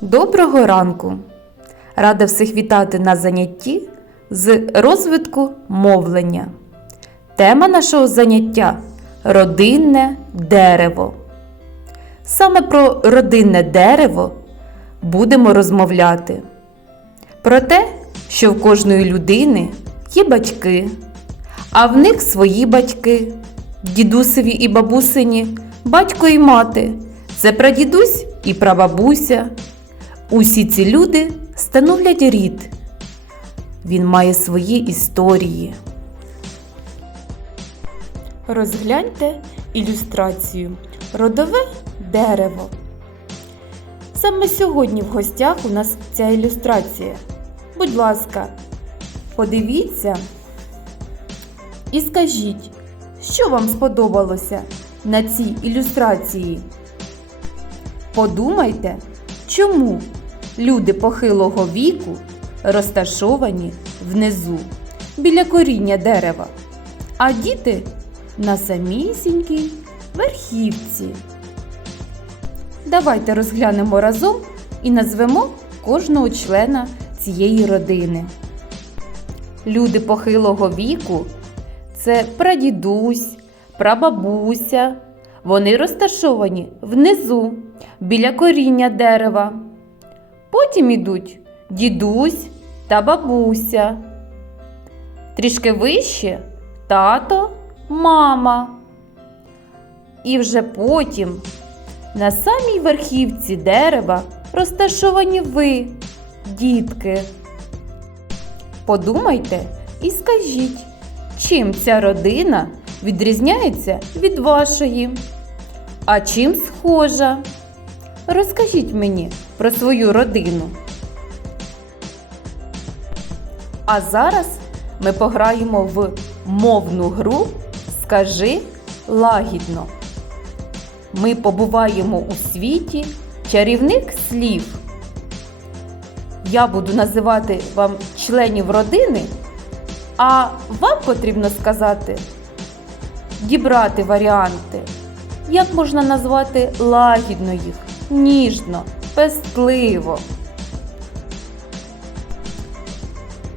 Доброго ранку! Рада всіх вітати на занятті з розвитку мовлення. Тема нашого заняття родинне дерево. Саме про родинне дерево будемо розмовляти. Про те, що в кожної людини є батьки, а в них свої батьки, дідусеві і бабусині, батько і мати. Це прадідусь і прабабуся. Усі ці люди становлять рід. Він має свої історії. Розгляньте ілюстрацію Родове дерево. Саме сьогодні в гостях у нас ця ілюстрація. Будь ласка, подивіться і скажіть, що вам сподобалося на цій ілюстрації. Подумайте, чому люди похилого віку розташовані внизу біля коріння дерева, а діти на самісінькій верхівці. Давайте розглянемо разом і назвемо кожного члена цієї родини. Люди похилого віку це прадідусь, прабабуся. Вони розташовані внизу, біля коріння дерева. Потім ідуть дідусь та бабуся. Трішки вище тато, мама. І вже потім на самій верхівці дерева розташовані ви, дітки. Подумайте і скажіть, чим ця родина відрізняється від вашої? А чим схожа? Розкажіть мені про свою родину. А зараз ми пограємо в мовну гру Скажи лагідно. Ми побуваємо у світі чарівних слів. Я буду називати вам членів родини, а вам потрібно сказати, дібрати варіанти. Як можна назвати лагідно їх, ніжно, пестливо?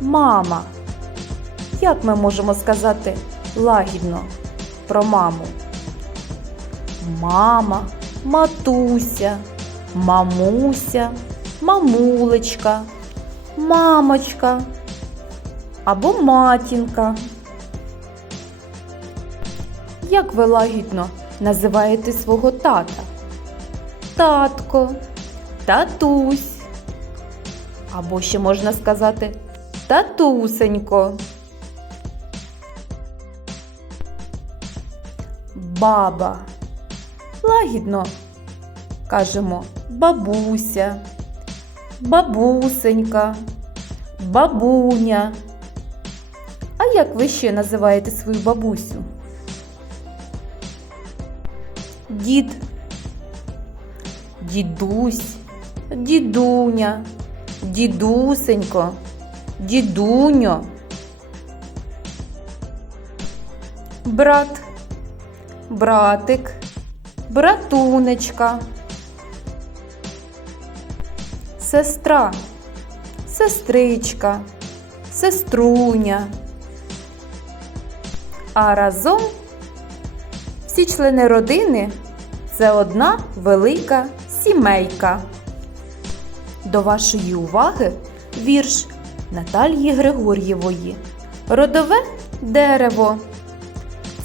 Мама. Як ми можемо сказати лагідно про маму? Мама, матуся, мамуся, мамулечка, мамочка або матінка. Як ви лагідно називаєте свого тата? Татко, татусь. Або ще можна сказати татусенько. Баба. Лагідно кажемо бабуся, бабусенька, бабуня. А як ви ще називаєте свою бабусю? Дід, дідусь, дідуня, дідусенько, дідуньо. Брат, братик, братунечка. Сестра, сестричка, сеструня. А разом всі члени родини це одна велика сімейка. До вашої уваги вірш Наталії Григор'євої. Родове дерево.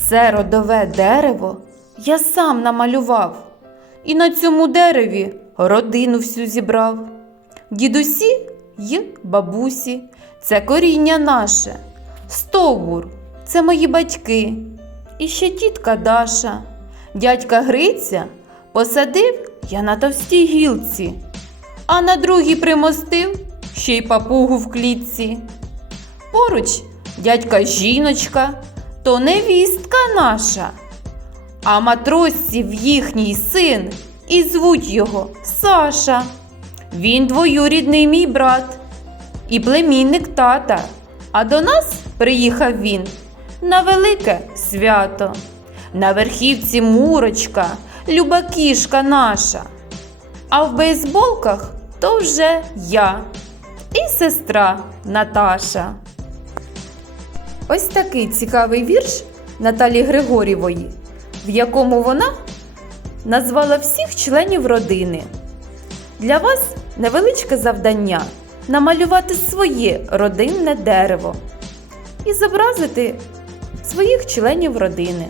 Це родове дерево я сам намалював. І на цьому дереві родину всю зібрав. Дідусі й бабусі це коріння наше. Стовбур це мої батьки. І ще тітка Даша. Дядька Гриця посадив я на товстій гілці, а на другій примостив ще й папугу в клітці. Поруч дядька жіночка, то невістка наша. А матросів їхній син і звуть його Саша. Він двоюрідний мій брат і племінник тата. А до нас приїхав він на велике свято. На верхівці мурочка, люба кішка наша. А в бейсболках то вже я і сестра Наташа. Ось такий цікавий вірш Наталі Григорєвої, в якому вона назвала всіх членів родини. Для вас невеличке завдання намалювати своє родинне дерево і зобразити своїх членів родини.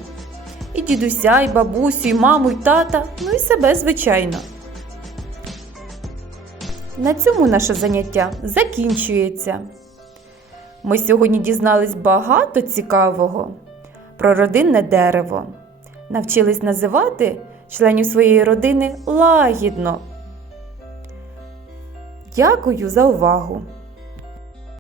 І дідуся, і бабусю, і маму, і тата, ну і себе, звичайно. На цьому наше заняття закінчується. Ми сьогодні дізнались багато цікавого про родинне дерево. Навчились називати членів своєї родини лагідно. Дякую за увагу!